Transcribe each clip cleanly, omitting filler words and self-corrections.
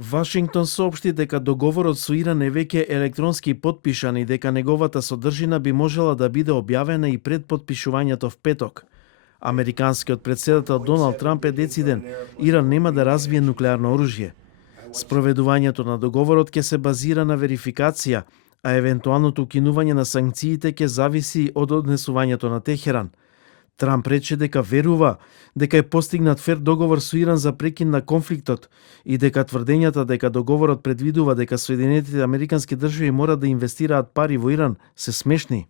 Вашингтон соопшти дека договорот со Иран е веќе електронски потпишан и дека неговата содржина би можела да биде објавена и пред потпишувањето в петок. Американскиот претседател Доналд Трамп е дециден, Иран нема да развие нуклеарно оружје. Спроведувањето на договорот ќе се базира на верификација, а евентуалното укинување на санкциите ќе зависи од однесувањето на Техеран. Трамп рече дека верува дека е постигнат фер договор со Иран за прекин на конфликтот и дека тврдењата дека договорот предвидува дека Соединетите Американски држави мора да инвестираат пари во Иран се смешни.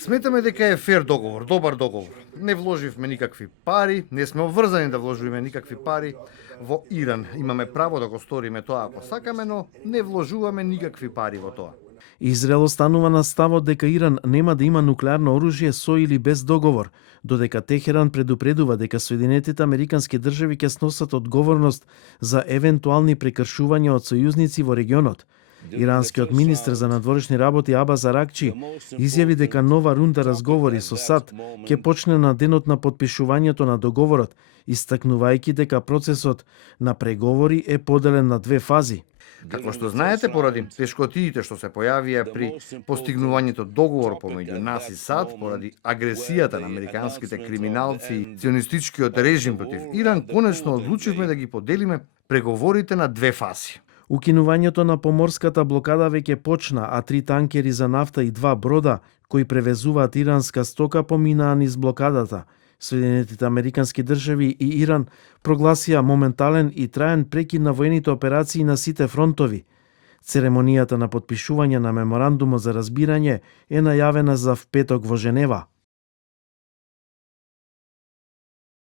Сметаме дека е фер договор, добар договор. Не вложивме никакви пари, не сме обврзани да вложиме никакви пари во Иран. Имаме право да го сториме тоа ако сакаме, но не вложуваме никакви пари во тоа. Израел останува на ставот дека Иран нема да има нуклеарно оружје со или без договор, додека Техеран предупредува дека Соединетите Американски држави ќе сносат одговорност за евентуални прекршувања од сојузници во регионот. Иранскиот министер за надворешни работи Абас Аракчи изјави дека нова рунда разговори со САД ќе почне на денот на потпишувањето на договорот, истакнувајќи дека процесот на преговори е поделен на две фази. Како што знаете, поради тешкотиите што се појавија при постигнувањето договор помеѓу нас и САД, поради агресијата на американските криминалци и сионистичкиот режим против Иран, конечно одлучивме да ги поделиме преговорите на две фази. Укинувањето на поморската блокада веќе почна, а 3 танкери за нафта и 2 брода кои превезуваат иранска стока поминаа низ блокадата. Соединетите Американски држави и Иран прогласија моментален и траен прекид на воените операции на сите фронтови. Церемонијата на потпишување на меморандумот за разбирање е најавена за в петок во Женева.